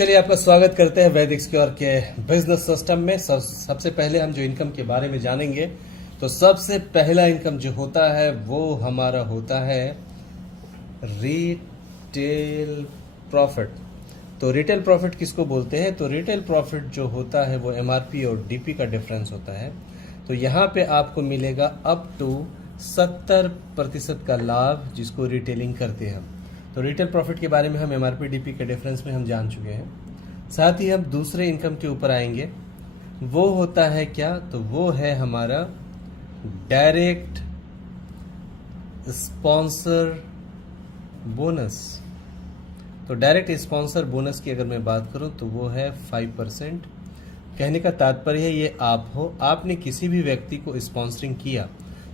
चलिए आपका स्वागत करते हैं वैदिक सिक्योर के बिजनेस सिस्टम में। सबसे पहले हम जो इनकम के बारे में जानेंगे तो सबसे पहला इनकम जो होता है वो हमारा होता है रिटेल प्रॉफिट। तो रिटेल प्रॉफिट किसको बोलते हैं? तो रिटेल प्रॉफिट जो होता है वो एमआरपी और डीपी का डिफरेंस होता है। तो यहाँ पे आपको मिलेगा अप टू 70% का लाभ जिसको रिटेलिंग करते हैं हम। तो रिटेल प्रॉफिट के बारे में हम एमआरपी डीपी के डिफरेंस में हम जान चुके हैं। साथ ही हम दूसरे इनकम के ऊपर आएंगे, वो होता है क्या? तो वो है हमारा डायरेक्ट स्पॉन्सर बोनस। तो डायरेक्ट स्पॉन्सर बोनस की अगर मैं बात करूं तो वो है 5%। कहने का तात्पर्य है ये आप हो, आपने किसी भी व्यक्ति को स्पॉन्सरिंग किया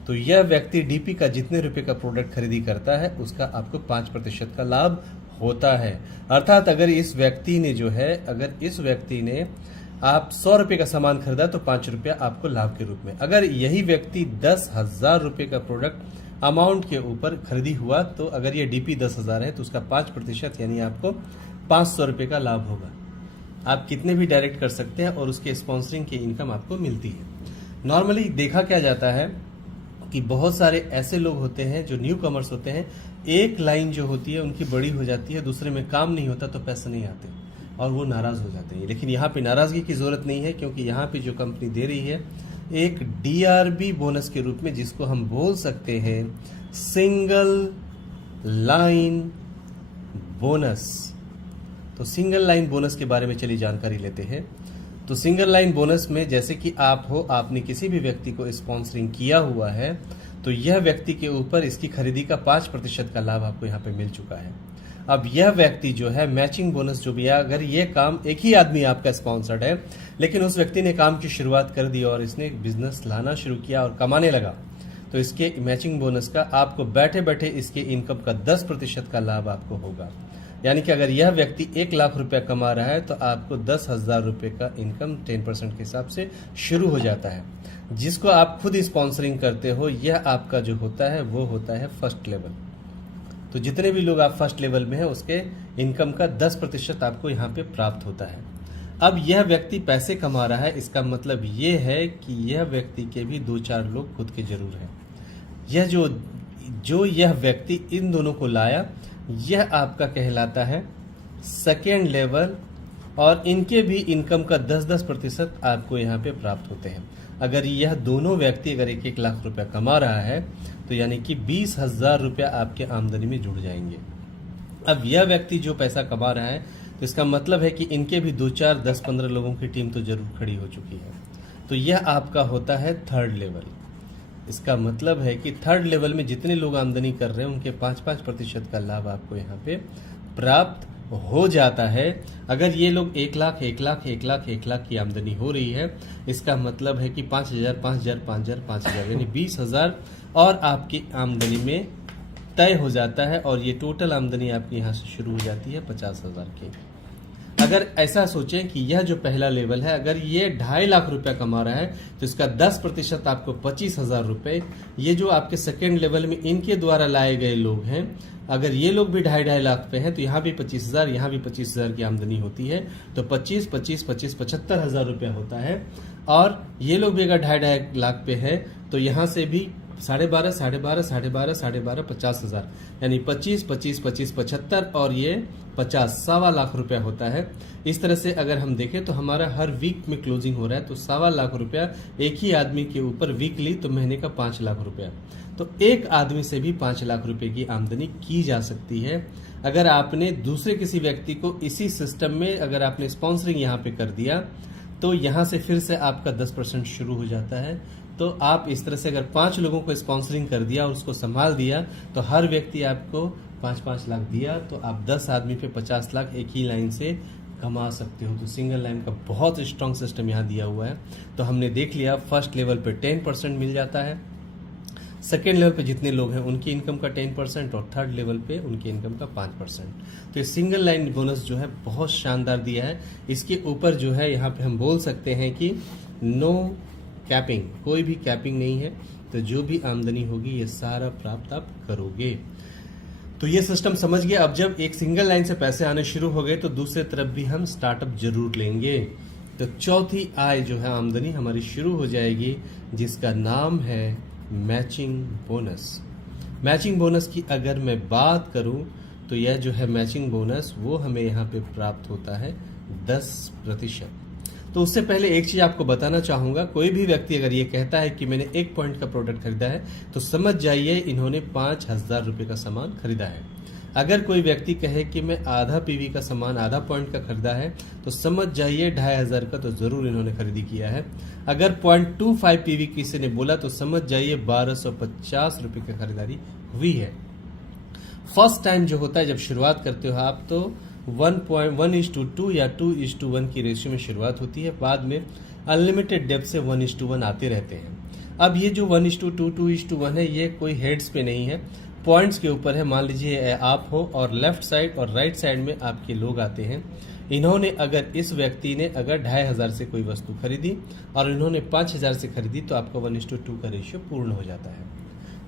तो यह व्यक्ति डीपी का जितने रुपए का प्रोडक्ट खरीदी करता है उसका आपको 5% का लाभ होता है। अर्थात अगर इस व्यक्ति ने आप 100 रुपए का सामान खरीदा तो 5 रुपया आपको लाभ के रूप में। अगर यही व्यक्ति 10,000 रुपए का प्रोडक्ट अमाउंट के ऊपर खरीदी हुआ तो अगर ये डीपी 10,000 है तो उसका 5% यानी आपको 500 रुपए का लाभ होगा। आप कितने भी डायरेक्ट कर सकते हैं और उसके स्पॉन्सरिंग की इनकम आपको मिलती है। नॉर्मली देखा क्या जाता है कि बहुत सारे ऐसे लोग होते हैं जो न्यू कमर्स होते हैं, एक लाइन जो होती है उनकी बड़ी हो जाती है, दूसरे में काम नहीं होता तो पैसे नहीं आते और वो नाराज हो जाते हैं। लेकिन यहाँ पे नाराजगी की जरूरत नहीं है, क्योंकि यहाँ पे जो कंपनी दे रही है एक डीआरबी बोनस के रूप में, जिसको हम बोल सकते हैं सिंगल लाइन बोनस। तो सिंगल लाइन बोनस के बारे में चलिए जानकारी लेते हैं। तो सिंगल लाइन बोनस में जैसे कि आपने किसी भी व्यक्ति को स्पॉन्सरिंग किया हुआ है तो यह व्यक्ति के ऊपर इसकी खरीदी का 5% का लाभ आपको यहाँ पे मिल चुका है। अब यह व्यक्ति जो है मैचिंग बोनस जो भी है, अगर ये काम एक ही आदमी आपका स्पॉन्सर्ड है लेकिन उस व्यक्ति ने काम की शुरुआत कर दी और इसने बिजनेस लाना शुरू किया और कमाने लगा, तो इसके मैचिंग बोनस का आपको बैठे बैठे इसके इनकम का 10% का लाभ आपको होगा। यानी कि अगर यह व्यक्ति 1 लाख रुपया कमा रहा है तो आपको 10,000 रुपये का इनकम 10% के हिसाब से शुरू हो जाता है। जिसको आप खुद स्पॉन्सरिंग करते हो यह आपका जो होता है वो होता है फर्स्ट लेवल। तो जितने भी लोग आप फर्स्ट लेवल में है उसके इनकम का 10% आपको यहाँ पे प्राप्त होता है। अब यह व्यक्ति पैसे कमा रहा है, इसका मतलब ये है कि यह व्यक्ति के भी 2-4 लोग खुद के जरूर हैं। यह जो यह व्यक्ति इन दोनों को लाया यह आपका कहलाता है सेकेंड लेवल, और इनके भी इनकम का 10% आपको यहाँ पे प्राप्त होते हैं। अगर यह दोनों व्यक्ति अगर 1-1 लाख रुपया कमा रहा है तो यानी कि 20,000 रुपया आपके आमदनी में जुड़ जाएंगे। अब यह व्यक्ति जो पैसा कमा रहा है तो इसका मतलब है कि इनके भी 2-4 10-15 लोगों की टीम तो जरूर खड़ी हो चुकी है। तो यह आपका होता है थर्ड लेवल। इसका मतलब है कि थर्ड लेवल में जितने लोग आमदनी कर रहे हैं उनके 5-5% का लाभ आपको यहाँ पे प्राप्त हो जाता है। अगर ये लोग 1 लाख की आमदनी हो रही है, इसका मतलब है कि 5,000 5,000 5,000 5,000 यानी 20,000 और आपकी आमदनी में तय हो जाता है, और ये टोटल आमदनी आपकी यहाँ से शुरू हो जाती है 50,000 की। अगर ऐसा सोचें कि यह जो पहला लेवल है, अगर ये 2.5 लाख रुपया कमा रहा है तो इसका 10% आपको 25,000 रुपये, ये जो आपके सेकेंड लेवल में इनके द्वारा लाए गए लोग हैं, अगर ये लोग भी 2.5 लाख पे हैं तो यहाँ भी 25,000, यहाँ भी 25,000 की आमदनी होती है, तो 25 25 25 75,000 रुपया होता है। और ये लोग भी अगर 2.5 लाख पे है तो यहाँ से भी 12.5 12.5 12.5 12.5 50,000 यानी 25 25 25 75 और ये 50 सवा लाख रुपया होता है। इस तरह से अगर हम देखें तो हमारा हर वीक में क्लोजिंग हो रहा है, तो 1.25 लाख रुपया एक ही आदमी के ऊपर वीकली, तो महीने का 5 लाख रुपया। तो एक आदमी से भी 5 लाख रुपए की आमदनी की जा सकती है। अगर आपने दूसरे किसी व्यक्ति को इसी सिस्टम में अगर आपने स्पॉन्सरिंग यहाँ पे कर दिया तो यहाँ से फिर से आपका 10% शुरू हो जाता है। तो आप इस तरह से अगर 5 लोगों को स्पॉन्सरिंग कर दिया और उसको संभाल दिया तो हर व्यक्ति आपको 5-5 लाख दिया, तो आप 10 आदमी पे 50 लाख एक ही लाइन से कमा सकते हो। तो सिंगल लाइन का बहुत स्ट्रांग सिस्टम यहाँ दिया हुआ है। तो हमने देख लिया फर्स्ट लेवल पे 10% मिल जाता है, सेकेंड लेवल पे जितने लोग हैं उनकी इनकम का 10% और थर्ड लेवल पे उनकी इनकम का 5%। तो ये सिंगल लाइन बोनस जो है बहुत शानदार दिया है। इसके ऊपर जो है यहाँ पे हम बोल सकते हैं कि नो कैपिंग, कोई भी कैपिंग नहीं है। तो जो भी आमदनी होगी ये सारा प्राप्त आप करोगे। तो ये सिस्टम समझ गया। अब जब एक सिंगल लाइन से पैसे आने शुरू हो गए तो दूसरे तरफ भी हम स्टार्टअप जरूर लेंगे। तो चौथी आय जो है आमदनी हमारी शुरू हो जाएगी, जिसका नाम है मैचिंग बोनस। मैचिंग बोनस की अगर मैं बात करूं तो यह जो है मैचिंग बोनस वो हमें यहाँ पे प्राप्त होता है 10%। तो उससे पहले एक चीज आपको बताना चाहूंगा, कोई भी व्यक्ति अगर ये कहता है कि मैंने 1 पॉइंट का प्रोडक्ट खरीदा है तो समझ जाइए इन्होंने 5,000 रुपये का सामान खरीदा है। अगर कोई व्यक्ति कहे कि मैं आधा पीवी का सामान आधा पॉइंट का खरीदा है तो समझ जाइए 2,500 का तो जरूर इन्होंने खरीदी किया है। अगर 0.25 पीवी किसी ने बोला तो समझ जाइए 1,250 रुपये की खरीदारी हुई है। फर्स्ट टाइम जो होता है जब शुरुआत करते हो आप तो 1:1:2 या 2:1 की रेशियो में शुरुआत होती है, बाद में अनलिमिटेड डेप्थ से 1:1 आते रहते हैं। अब ये जो 1:2 2:1 है ये कोई हेड्स पे नहीं है, पॉइंट्स के ऊपर है। मान लीजिए आप हो और लेफ्ट साइड और राइट साइड में आपके लोग आते हैं। इन्होंने अगर इस व्यक्ति ने अगर 2,500 से कोई वस्तु खरीदी और इन्होंने 5,000 से खरीदी तो आपका 1:2 का रेशियो पूर्ण हो जाता है।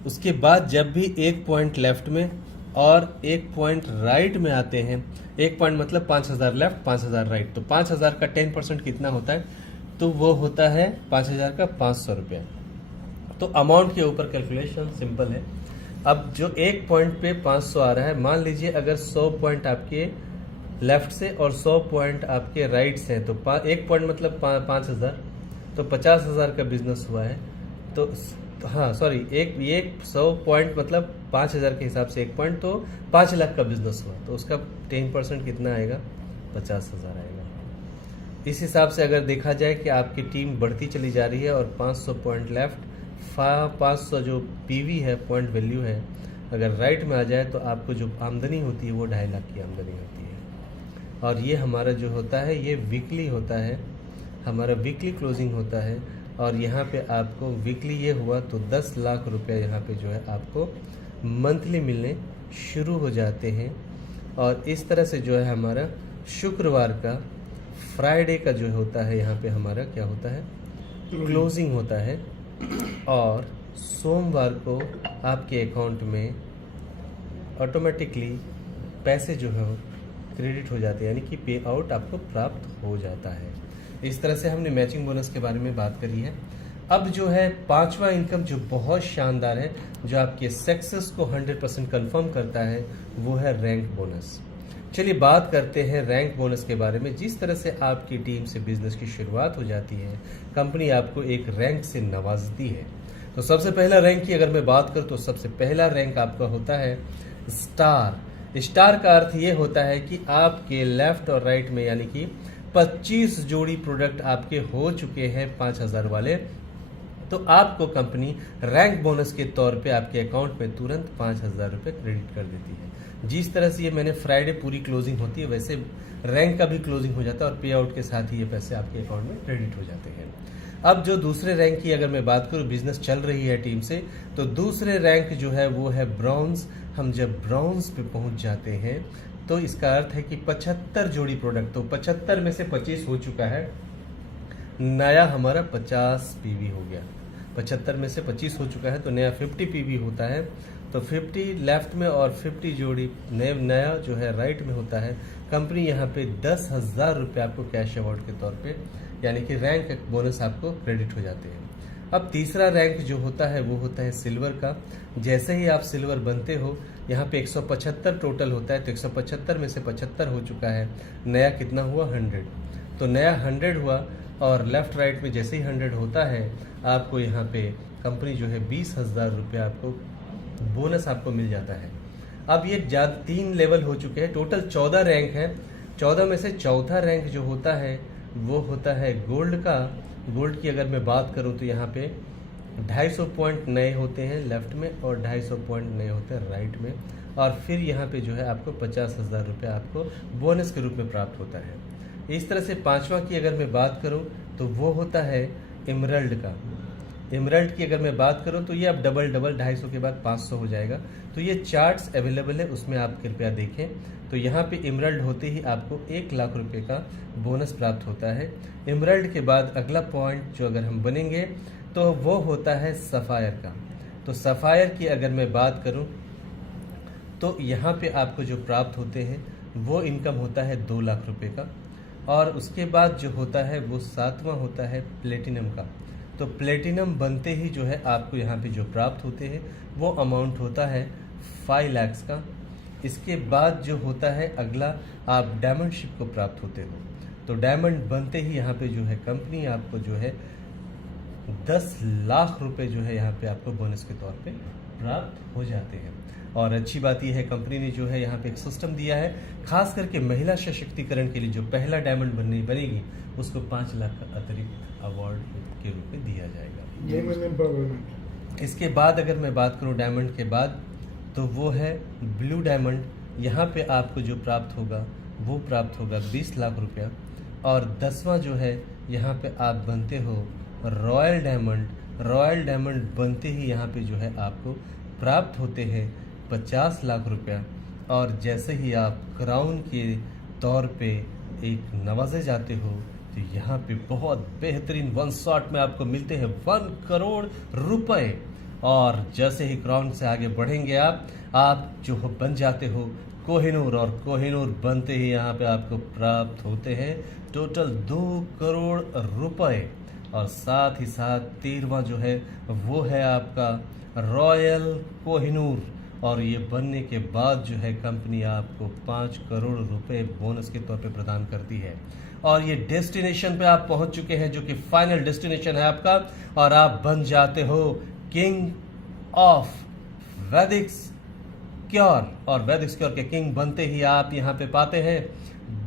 उसके बाद जब भी 1 पॉइंट लेफ्ट में और 1 पॉइंट राइट में आते हैं, 1 पॉइंट मतलब 5,000 लेफ्ट 5,000 राइट, तो 5,000 का 10% कितना होता है, तो वो होता है 5,000 का 500 रुपया। तो अमाउंट के ऊपर कैलकुलेशन सिंपल है। अब जो 1 पॉइंट पे 500 आ रहा है, मान लीजिए अगर 100 पॉइंट आपके लेफ्ट से और 100 पॉइंट आपके राइट से हैं तो 1 पॉइंट मतलब 5,000, तो 50,000 का बिजनेस हुआ है। तो हाँ सॉरी, एक 100 पॉइंट मतलब 5,000 के हिसाब से 1 पॉइंट तो 5 लाख का बिजनेस हुआ, तो उसका 10% कितना आएगा, 50,000 आएगा। इस हिसाब से अगर देखा जाए कि आपकी टीम बढ़ती चली जा रही है और 500 पॉइंट लेफ्ट 500 जो पीवी है पॉइंट वैल्यू है अगर राइट में आ जाए तो आपको जो आमदनी होती है वो 2.5 लाख की आमदनी होती है। और ये हमारा जो होता है ये वीकली होता है, हमारा वीकली क्लोजिंग होता है। और यहाँ पे आपको वीकली ये हुआ तो 10 लाख रुपया यहाँ पे जो है आपको मंथली मिलने शुरू हो जाते हैं। और इस तरह से जो है हमारा शुक्रवार का फ्राइडे का जो होता है यहाँ पे हमारा क्या होता है, क्लोजिंग होता है। और सोमवार को आपके अकाउंट में ऑटोमेटिकली पैसे जो है क्रेडिट हो जाते हैं, यानी कि पे आउट आपको प्राप्त हो जाता है। इस तरह से हमने मैचिंग बोनस के बारे में बात करी है। अब जो है पांचवा इनकम जो बहुत शानदार है, जो आपके सक्सेस को 100% कंफर्म करता है, वो है रैंक बोनस। चलिए बात करते हैं रैंक बोनस के बारे में। जिस तरह से आपकी टीम से बिजनेस की शुरुआत हो जाती है, कंपनी आपको एक रैंक से नवाजती है। तो सबसे पहला रैंक की अगर मैं बात करूं तो सबसे पहला रैंक आपका होता है स्टार। स्टार का अर्थ ये होता है कि आपके लेफ्ट और राइट में यानी कि 25 जोड़ी प्रोडक्ट आपके हो चुके हैं 5,000 वाले, तो आपको कंपनी रैंक बोनस के तौर पे आपके अकाउंट में तुरंत 5,000 रुपये क्रेडिट कर देती है। जिस तरह से ये मैंने फ्राइडे पूरी क्लोजिंग होती है वैसे रैंक का भी क्लोजिंग हो जाता है और पे आउट के साथ ही ये पैसे आपके अकाउंट में क्रेडिट हो जाते हैं। अब जो दूसरे रैंक की अगर मैं बात करूँ, बिजनेस चल रही है टीम से, तो दूसरे रैंक जो है वो है ब्रॉन्ज। हम जब ब्रॉन्ज पे पहुंच जाते हैं तो इसका अर्थ है कि 75 जोड़ी प्रोडक्ट, तो 75 में से 25 हो चुका है, नया हमारा 50 पीवी हो गया। 75 में से 25 हो चुका है तो नया 50 पीवी होता है। तो 50 लेफ्ट में और 50 जोड़ी नया जो है राइट में होता है। कंपनी यहाँ पे 10,000 रुपये आपको कैश अवार्ड के तौर पे यानी कि रैंक बोनस आपको क्रेडिट हो जाते हैं। अब तीसरा रैंक जो होता है वो होता है सिल्वर का। जैसे ही आप सिल्वर बनते हो, यहाँ पे 175 टोटल होता है, तो 175 में से 75 हो चुका है, नया कितना हुआ 100, तो नया 100 हुआ। और लेफ्ट राइट में जैसे ही 100 होता है आपको यहाँ पे कंपनी जो है 20,000 रुपये आपको बोनस आपको मिल जाता है। अब ये 3 लेवल हो चुके हैं, टोटल 14 रैंक है। 14 में से चौथा रैंक जो होता है वो होता है गोल्ड का। गोल्ड की अगर मैं बात करूं तो यहाँ पे 250 पॉइंट नए होते हैं लेफ्ट में और 250 पॉइंट नए होते हैं राइट में। और फिर यहाँ पे जो है आपको 50,000 रुपये आपको बोनस के रूप में प्राप्त होता है। इस तरह से पांचवा की अगर मैं बात करूं तो वो होता है इमरल्ड का। इमरल्ड की अगर मैं बात करूं तो ये अब डबल 250 के बाद 500 हो जाएगा। तो ये चार्ट्स अवेलेबल है, उसमें आप कृपया देखें। तो यहाँ पे इमरल्ड होते ही आपको 1 लाख रुपए का बोनस प्राप्त होता है। इमरल्ड के बाद अगला पॉइंट जो अगर हम बनेंगे तो वो होता है सफ़ायर का। तो सफ़ायर की अगर मैं बात करूं तो यहाँ पे आपको जो प्राप्त होते हैं वो इनकम होता है 2 लाख रुपए का। और उसके बाद जो होता है वो 7वां होता है प्लेटिनम का। तो प्लेटिनम बनते ही जो है आपको यहाँ पे जो प्राप्त होते हैं वो अमाउंट होता है 5 लाख का। इसके बाद जो होता है अगला, आप डायमंडशिप को प्राप्त होते हो। तो डायमंड बनते ही यहाँ पे जो है कंपनी आपको जो है 10 लाख रुपए जो है यहाँ पे आपको बोनस के तौर पे प्राप्त हो जाते हैं। और अच्छी बात यह है कंपनी ने जो है यहाँ पे एक सिस्टम दिया है, खास करके महिला सशक्तिकरण के लिए जो पहला डायमंड बनेगी उसको 5 लाख का अतिरिक्त अवार्ड के रूप में दिया जाएगा। इसके बाद अगर मैं बात करूँ डायमंड के बाद, तो वो है ब्लू डायमंड। यहाँ पे आपको जो प्राप्त होगा वो प्राप्त होगा 20 लाख रुपया। और 10वां जो है यहाँ पे आप बनते हो रॉयल डायमंड। रॉयल डायमंड बनते ही यहाँ पे जो है आपको प्राप्त होते हैं 50 लाख रुपया। और जैसे ही आप क्राउन के तौर पे एक नवाजे जाते हो तो यहाँ पे बहुत बेहतरीन 1 शॉट में आपको मिलते हैं 1 करोड़ रुपए। और जैसे ही क्राउन से आगे बढ़ेंगे आप जो बन जाते हो कोहिनूर। और कोहिनूर बनते ही यहाँ पे आपको प्राप्त होते हैं टोटल 2 करोड़ रुपए। और साथ ही साथ 13वां जो है वो है आपका रॉयल कोहिनूर। और ये बनने के बाद जो है कंपनी आपको 5 करोड़ रुपए बोनस के तौर पे प्रदान करती है। और ये डेस्टिनेशन पे आप पहुंच चुके हैं जो कि फाइनल डेस्टिनेशन है आपका, और आप बन जाते हो किंग ऑफ वैदिक स्क्योर। और वैदिक स्क्योर के किंग बनते ही आप यहाँ पे पाते हैं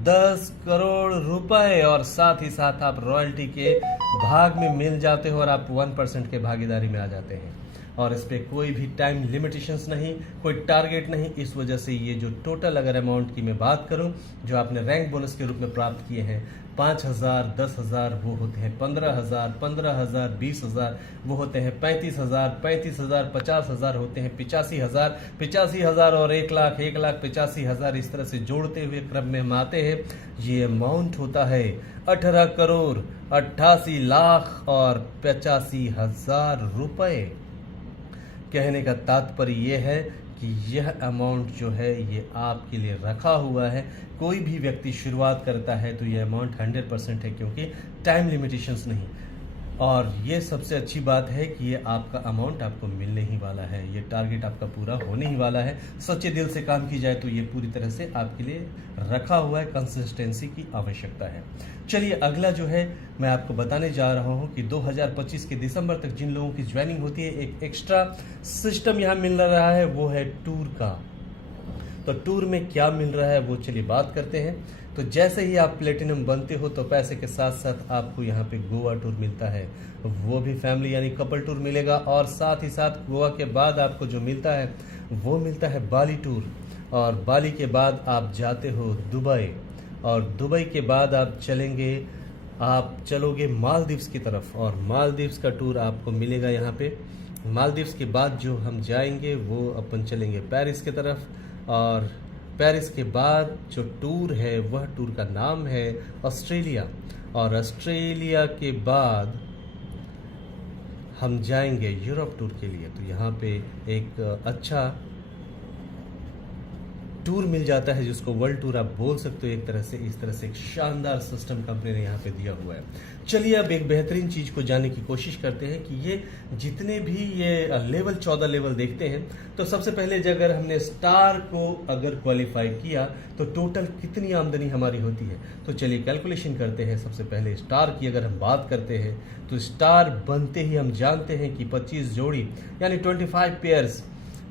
10 करोड़ रुपए। और साथ ही साथ आप रॉयल्टी के भाग में मिल जाते हो और आप 1% के भागीदारी में आ जाते हैं। और इस पे कोई भी टाइम लिमिटेशंस नहीं, कोई टारगेट नहीं। इस वजह से ये जो टोटल अगर अमाउंट की मैं बात करूं जो आपने रैंक बोनस के रूप में प्राप्त किए हैं 5,000, 10,000 वो होते हैं 15,000, 15,000, 20,000 वो होते हैं 35,000, 35,000, 50,000 होते हैं 85,000, 85,000 और 1 लाख, 1,85,000 इस तरह से जोड़ते हुए क्रम में हम आते हैं। ये अमाउंट होता है 18 करोड़ 88 लाख और 85,000 रुपए। कहने का तात्पर्य ये है कि यह अमाउंट जो है ये आपके लिए रखा हुआ है। कोई भी व्यक्ति शुरुआत करता है तो ये अमाउंट 100% है, क्योंकि टाइम लिमिटेशंस नहीं। और ये सबसे अच्छी बात है कि ये आपका अमाउंट आपको मिलने ही वाला है, ये टारगेट आपका पूरा होने ही वाला है। सच्चे दिल से काम की जाए तो ये पूरी तरह से आपके लिए रखा हुआ है, कंसिस्टेंसी की आवश्यकता है। चलिए अगला जो है मैं आपको बताने जा रहा हूँ कि 2025 के दिसंबर तक जिन लोगों की ज्वाइनिंग होती है एक एक्स्ट्रा सिस्टम यहाँ मिल रहा है, वो है टूर का। तो टूर में क्या मिल रहा है वो चलिए बात करते हैं। तो जैसे ही आप प्लेटिनम बनते हो तो पैसे के साथ साथ आपको यहाँ पे गोवा टूर मिलता है, वो भी फैमिली यानी कपल टूर मिलेगा। और साथ ही साथ गोवा के बाद आपको जो मिलता है वो मिलता है बाली टूर। और बाली के बाद आप जाते हो दुबई, और दुबई के बाद आप चलोगे मालदीव्स की तरफ, और मालदीव्स का टूर आपको मिलेगा यहाँ पे। मालदीव्स के बाद जो हम जाएंगे वो अपन चलेंगे पेरिस की तरफ, और पेरिस के बाद जो टूर है वह टूर का नाम है ऑस्ट्रेलिया। और ऑस्ट्रेलिया के बाद हम जाएंगे यूरोप टूर के लिए। तो यहाँ पे एक अच्छा टूर मिल जाता है जिसको वर्ल्ड टूर आप बोल सकते हो एक तरह से। इस तरह से एक शानदार सिस्टम कंपनी ने यहाँ पे दिया हुआ है। चलिए अब एक बेहतरीन चीज को जानने की कोशिश करते हैं कि ये जितने भी ये लेवल 14 लेवल देखते हैं, तो सबसे पहले अगर हमने स्टार को अगर क्वालिफाई किया तो टोटल कितनी आमदनी हमारी होती है। तो चलिए कैलकुलेशन करते हैं। सबसे पहले स्टार की अगर हम बात करते हैं तो स्टार बनते ही हम जानते हैं कि 25 जोड़ी यानी 25 पेयर्स।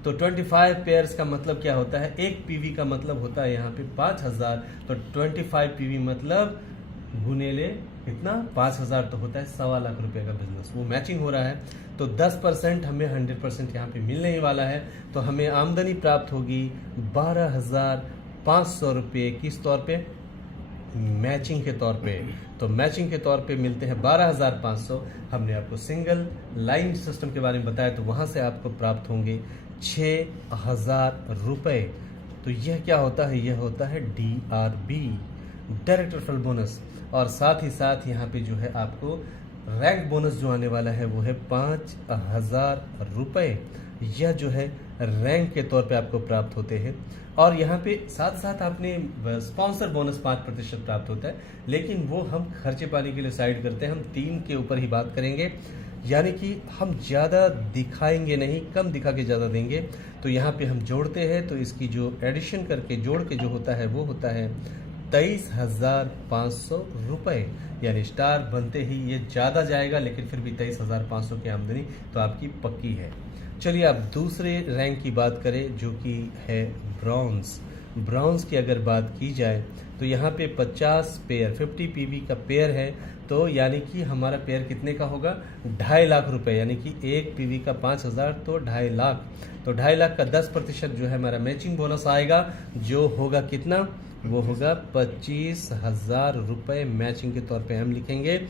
तो 25 पेयर्स का मतलब क्या होता है, एक पीवी का मतलब होता है यहाँ पे 5,000। तो 25 पीवी मतलब गुनेले कितना 5,000 तो होता है 1.25 लाख रुपए का बिजनेस, वो मैचिंग हो रहा है। तो 10% हमें 100% यहाँ पे मिलने ही वाला है। तो हमें आमदनी प्राप्त होगी 12,500 रुपये किस तौर पे, मैचिंग के तौर पे। तो मैचिंग के तौर पे मिलते हैं 12,500। हमने आपको सिंगल लाइन सिस्टम के बारे में बताया, तो वहां से आपको प्राप्त होंगे 6,000 रुपए। तो यह क्या होता है, यह होता है DRB, डायरेक्ट रेफरल बोनस। और साथ ही साथ यहाँ पे जो है आपको रैंक बोनस जो आने वाला है वो है 5,000 रुपए। यह जो है रैंक के तौर पे आपको प्राप्त होते हैं। और यहाँ पे साथ साथ आपने स्पॉन्सर बोनस 5% प्राप्त होता है, लेकिन वो हम खर्चे पानी के लिए साइड करते हैं। हम 3 के ऊपर ही बात करेंगे, यानी कि हम ज़्यादा दिखाएंगे नहीं, कम दिखा के ज़्यादा देंगे। तो यहाँ पे हम जोड़ते हैं, तो इसकी जो एडिशन करके जोड़ के जो होता है वो होता है 23,500 रुपये। यानी स्टार बनते ही ये ज़्यादा जाएगा, लेकिन फिर भी 23,500 की आमदनी तो आपकी पक्की है। चलिए अब दूसरे रैंक की बात करें, जो कि है ब्रॉन्ज। ब्रॉन्ज की अगर बात की जाए तो यहाँ पे 50 पेयर 50 पीवी का पेयर है, तो यानी कि हमारा पेयर कितने का होगा, 2.5 लाख रुपए। यानी कि एक पीवी का 5,000 तो 2.5 लाख। तो 2.5 लाख का 10% जो है हमारा मैचिंग बोनस आएगा, जो होगा कितना, वो होगा 25,000 रुपये मैचिंग के तौर पे हम लिखेंगे।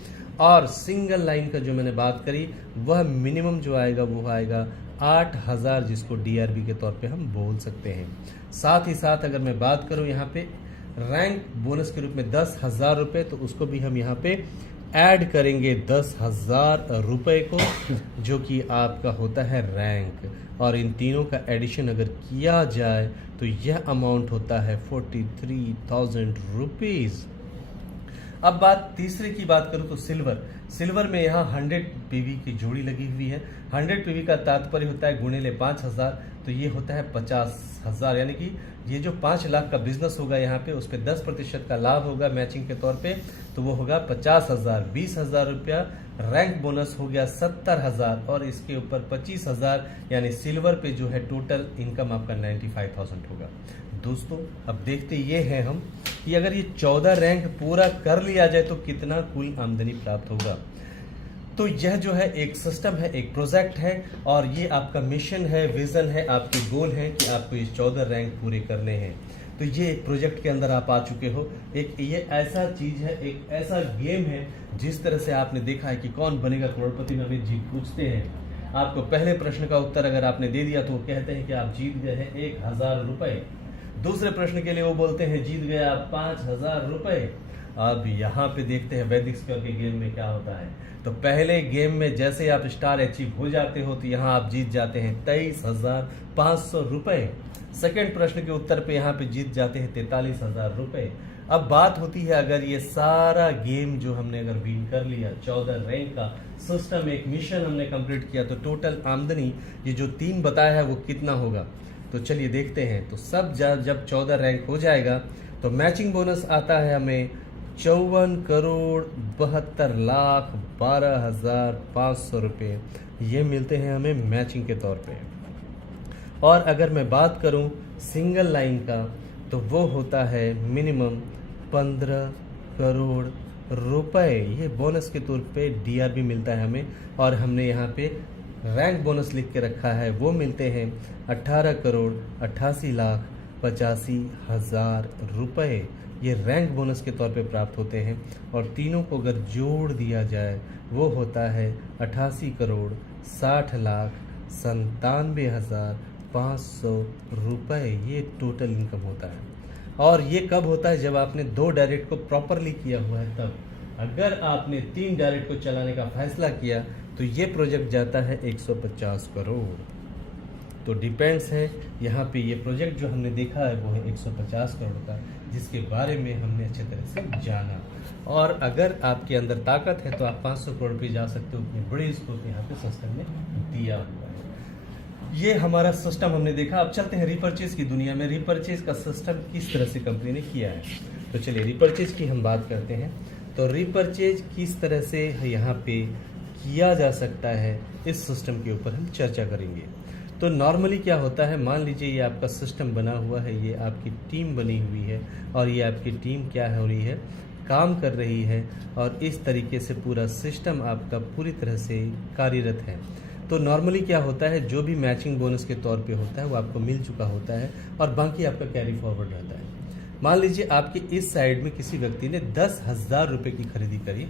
और सिंगल लाइन का जो मैंने बात करी, वह मिनिमम जो आएगा वो आएगा 8,000, जिसको डीआरबी के तौर पे हम बोल सकते हैं। साथ ही साथ अगर मैं बात करूं यहाँ पे रैंक बोनस के रूप में 10,000 रुपये, तो उसको भी हम यहाँ पे ऐड करेंगे 10,000 रुपये को, जो कि आपका होता है रैंक। और इन तीनों का एडिशन अगर किया जाए तो यह अमाउंट होता है 43,000 रुपीज़। अब बात तीसरे की बात करूं तो सिल्वर में यहाँ 100 पीवी की जोड़ी लगी हुई है। 100 पीवी का तात्पर्य होता है गुणिले 5,000, तो ये होता है 50,000। यानी कि ये जो 5 लाख का बिजनेस होगा यहाँ पे, उस पर 10% का लाभ होगा मैचिंग के तौर पे, तो वो होगा 50,000। 20,000 रुपया रैंक बोनस हो गया 70,000, और इसके ऊपर 25,000, यानी सिल्वर पे जो है टोटल इनकम आपका 95,000 होगा। दोस्तों अब देखते ये हैं हम कि अगर ये 14 रैंक पूरा कर लिया जाए तो कितना कुल आमदनी प्राप्त होगा। तो यह जो है एक सिस्टम है, एक प्रोजेक्ट है, और ये आपका मिशन है, विजन है, आपके गोल है कि आपको ये 14 रैंक पूरे करने हैं। तो ये एक प्रोजेक्ट के अंदर आप आ चुके हो। एक ये ऐसा चीज है, एक ऐसा गेम है, जिस तरह से आपने देखा है कि कौन बनेगा करोड़पति में अमित जी पूछते हैं। आपको पहले प्रश्न का उत्तर अगर आपने दे दिया तो वो कहते हैं कि आप जीत गए हैं 1,000 रुपए। दूसरे प्रश्न के लिए वो बोलते हैं जीत गए आप 5,000 रुपए। अब यहाँ पे देखते हैं वैदिक स्क्वायर के गेम में क्या होता है। तो पहले गेम में जैसे आप स्टार अचीव हो जाते हो, तो यहाँ आप जीत जाते हैं 23,500 रुपए। सेकेंड प्रश्न के उत्तर पे यहाँ पे जीत जाते हैं 43,000 रुपए। अब बात होती है, अगर ये सारा गेम जो हमने अगर विन कर लिया, 14 रैंक का सिस्टम, एक मिशन हमने कंप्लीट किया, तो टोटल आमदनी ये जो 3 बताया है वो कितना होगा। तो चलिए देखते हैं। तो सब जब 14 रैंक हो जाएगा तो मैचिंग बोनस आता है हमें 54,72,12,500 रुपये। ये मिलते हैं हमें मैचिंग के तौर पे। और अगर मैं बात करूं सिंगल लाइन का, तो वो होता है मिनिमम 15 करोड़ रुपए। ये बोनस के तौर पे डीआरबी मिलता है हमें। और हमने यहाँ पे रैंक बोनस लिख के रखा है, वो मिलते हैं 18,88,85,000 रुपए। ये रैंक बोनस के तौर पे प्राप्त होते हैं। और तीनों को अगर जोड़ दिया जाए वो होता है 88,60,97,500 रुपए। ये टोटल इनकम होता है। और ये कब होता है, जब आपने 2 डायरेक्ट को प्रॉपरली किया हुआ है तब। अगर आपने 3 डायरेक्ट को चलाने का फैसला किया तो ये प्रोजेक्ट जाता है 150 करोड़। तो डिपेंड्स है, यहाँ पे ये प्रोजेक्ट जो हमने देखा है वो है 150 करोड़ का, जिसके बारे में हमने अच्छे तरह से जाना। और अगर आपके अंदर ताकत है तो आप 500 करोड़ पे जा सकते हो। इतने बड़े स्कोप यहाँ पे सिस्टम ने दिया हुआ है। ये हमारा सिस्टम हमने देखा। अब चलते हैं रिपर्चेज की दुनिया में। रिपर्चेज का सिस्टम किस तरह से कंपनी ने किया है, तो चलिए रिपर्चेज की हम बात करते हैं। तो रिपर्चेज किस तरह से यहाँ पे किया जा सकता है, इस सिस्टम के ऊपर हम चर्चा करेंगे। तो नॉर्मली क्या होता है, मान लीजिए ये आपका सिस्टम बना हुआ है, ये आपकी टीम बनी हुई है, और ये आपकी टीम क्या हो रही है, काम कर रही है, और इस तरीके से पूरा सिस्टम आपका पूरी तरह से कार्यरत है। तो नॉर्मली क्या होता है, जो भी मैचिंग बोनस के तौर पे होता है वो आपको मिल चुका होता है, और बाकी आपका कैरी फॉरवर्ड रहता है। मान लीजिए आपके इस साइड में किसी व्यक्ति ने 10,000 रुपये की खरीदी करी।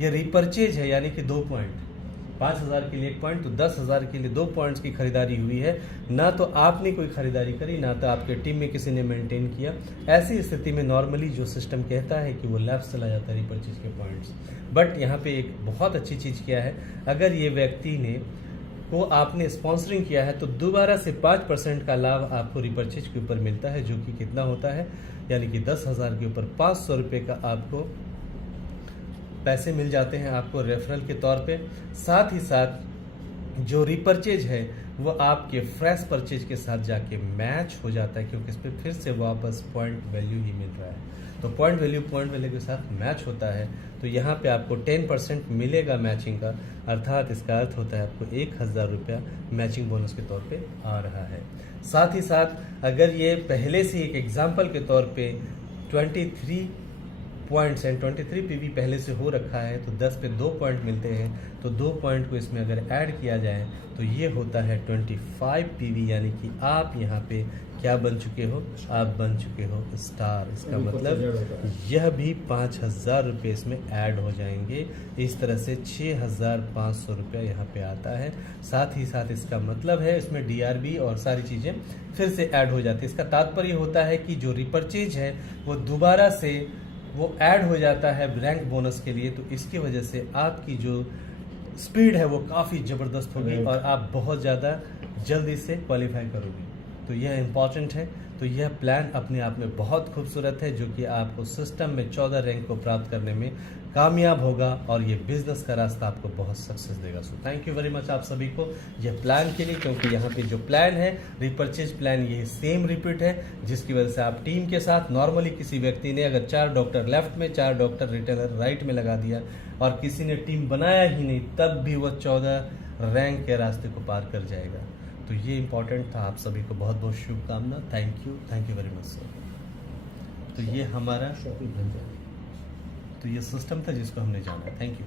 यह रिपर्चेज है, यानी कि 2 पॉइंट, 5,000 के लिए 1 पॉइंट, तो 10,000 के लिए 2 पॉइंट्स की खरीदारी हुई है। ना तो आपने कोई खरीदारी करी, ना तो आपके टीम में किसी ने मेंटेन किया। ऐसी स्थिति में नॉर्मली जो सिस्टम कहता है कि वो लेफ्ट चला जाता है रिपर्चेज के पॉइंट्स। बट यहाँ पे एक बहुत अच्छी चीज़ क्या है, अगर ये व्यक्ति ने को आपने स्पॉन्सरिंग किया है तो दोबारा से 5% का लाभ आपको रिपर्चेज के ऊपर मिलता है, जो कि कितना होता है, यानी कि 10,000 के ऊपर 500 रुपये का आपको पैसे मिल जाते हैं आपको रेफरल के तौर पे। साथ ही साथ जो रिपर्चेज है वो आपके फ्रेश परचेज के साथ जाके मैच हो जाता है, क्योंकि इस पर फिर से वापस पॉइंट वैल्यू ही मिल रहा है। तो पॉइंट वैल्यू के साथ मैच होता है, तो यहाँ पे आपको 10% मिलेगा मैचिंग का, अर्थात इसका अर्थ होता है आपको 1,000 रुपया मैचिंग बोनस के तौर पे आ रहा है। साथ ही साथ अगर ये पहले से एक एग्जाम्पल के तौर पे 23 पॉइंट्स एंड 23 पीवी पहले से हो रखा है, तो 10 पे 2 पॉइंट मिलते हैं, तो 2 पॉइंट को इसमें अगर ऐड किया जाए तो ये होता है 25 पीवी, यानी कि आप यहाँ पे क्या बन चुके हो, आप बन चुके हो स्टार। इसका मतलब यह भी 5,000 रुपये इसमें ऐड हो जाएंगे। इस तरह से 6,500 रुपया यहाँ पे आता है। साथ ही साथ इसका मतलब है इसमें डीआरबी और सारी चीज़ें फिर से ऐड हो जाती है। इसका तात्पर्य होता है कि जो रिपर्चेज है वो दोबारा से वो ऐड हो जाता है रैंक बोनस के लिए, तो इसकी वजह से आपकी जो स्पीड है वो काफ़ी ज़बरदस्त होगी और आप बहुत ज़्यादा जल्दी से क्वालिफाई करोगे। तो यह इम्पॉर्टेंट है। तो यह प्लान अपने आप में बहुत खूबसूरत है, जो कि आपको सिस्टम में 14 रैंक को प्राप्त करने में कामयाब होगा और ये बिजनेस का रास्ता आपको बहुत सक्सेस देगा। So thank you very much आप सभी को यह प्लान के लिए, क्योंकि यहाँ पे जो प्लान है रिपर्चेज प्लान ये सेम रिपीट है, जिसकी वजह से आप टीम के साथ नॉर्मली किसी व्यक्ति ने अगर 4 डॉक्टर लेफ्ट में 4 डॉक्टर रिटेलर राइट में लगा दिया और किसी ने टीम बनाया ही नहीं, तब भी वह 14 रैंक के रास्ते को पार कर जाएगा। तो ये इम्पोर्टेंट था। आप सभी को बहुत बहुत शुभकामना। Thank you very much sir. तो ये हमारा तो ये सिस्टम था जिसको हमने जाना। Thank you.